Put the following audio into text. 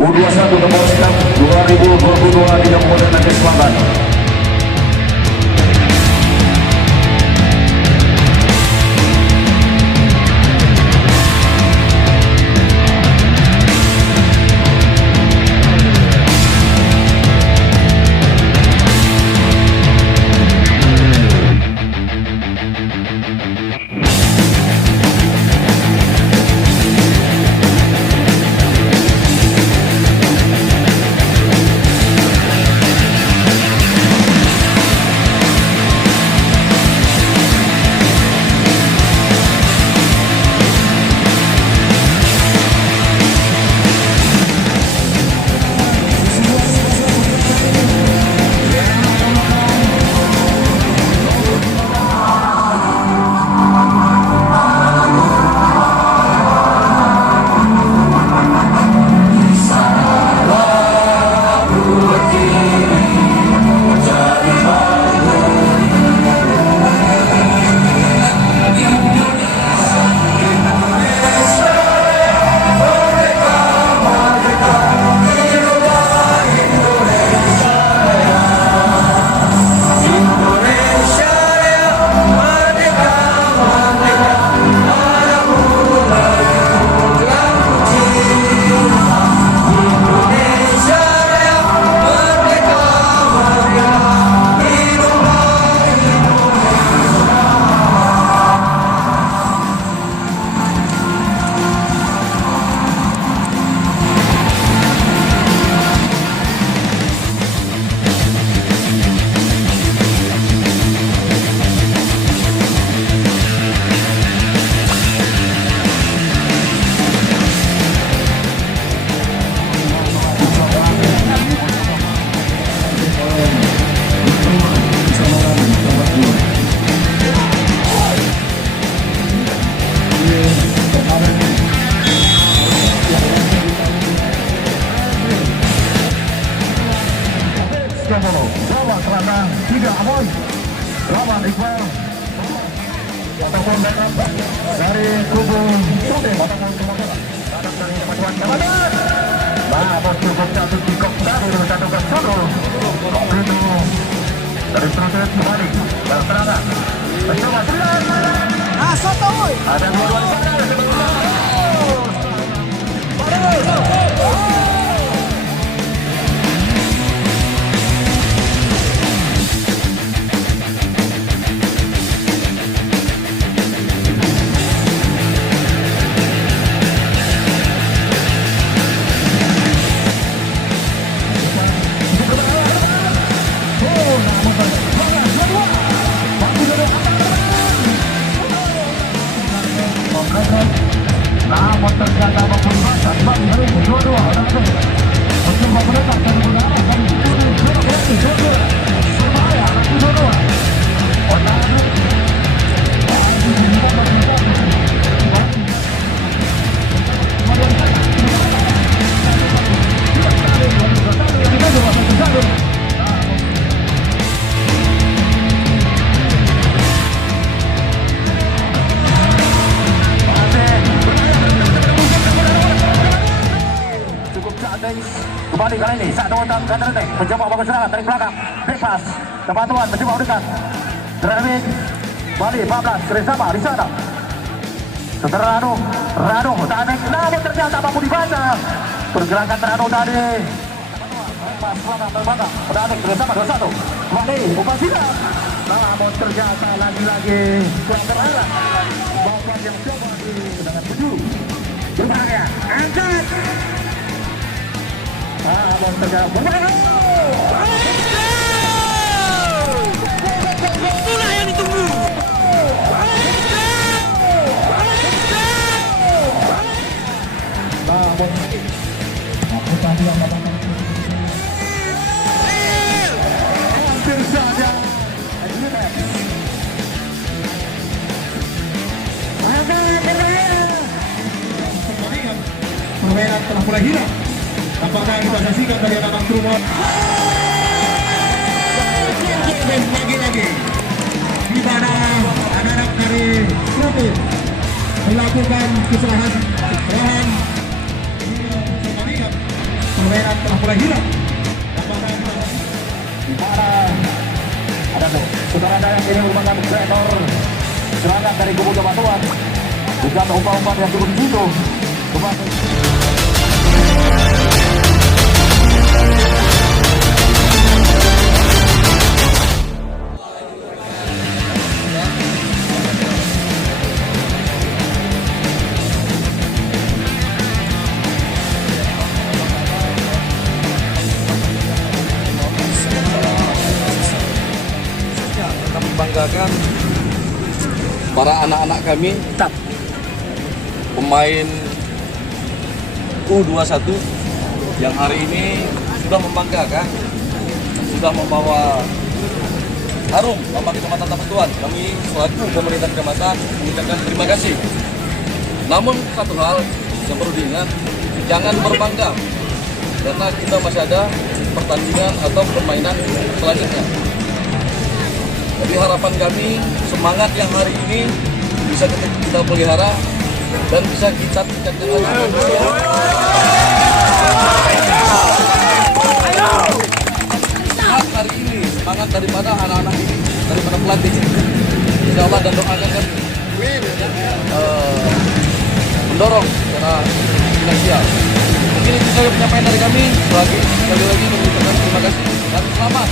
U21 nomor 6 2022 di Kabupaten Aceh Selatan. Jawa Selatan 3 Amon lawan Iqbal ataupun backup dari kubu Sudem ataupun Sumatera datang dari Satuan Jabatan. Namun cukup satu kikok dari 1-1 begitu dari Sudem kembali dan serangan mencoba serangan ada dua-dua di sana. Namun ternyata maupun masa bagi hari kedua-dua mencoba menetap dan menggunakan dua-dua Surabaya dua-dua kembali kali ini saat datang ke detik mencoba bagus serangan dari belakang back pass tempat tuan mencoba dekat Driving balik 14 kerjasama di sana Rano tarik namun ternyata mampu dibaca pergerakan Rano tadi pas belakang terbakar Driving kerjasama 21 kembali bukan silam namun ternyata lagi-lagi kurang terarah bahkan yang coba di dengan 7 berbahaya angkat abang tegak itulah yang ditunggu. Hampir saja permainan telah mulai hilang. Apakah kita saksikan dari anak Trumon? Lagi-lagi di mana anak-anak dari Trumon melakukan kesalahan permainan telah mulai hilang. Di mana ada tuh saudara yang ini merupakan kreator serangan dari kubu Batuan dengan umpan-umpan yang cukup jitu. Kami banggakan para anak-anak kami, pemain U21 yang hari ini sudah membanggakan, sudah membawa harum nama Kecamatan Batuan. Kami selaku pemerintah kecamatan mengucapkan terima kasih. Namun satu hal yang perlu diingat, jangan berbangga karena kita masih ada pertandingan atau permainan selanjutnya. Jadi harapan kami, semangat yang hari ini bisa kita pelihara dan bisa kita tingkatkan lagi. Semangat hari ini, semangat daripada anak-anak ini, daripada pelatih. Insya Allah dan doakan kami mendorong secara finansial. Mungkin itu saja penyampaian dari kami. Sekali lagi mengucapkan terima kasih dan selamat.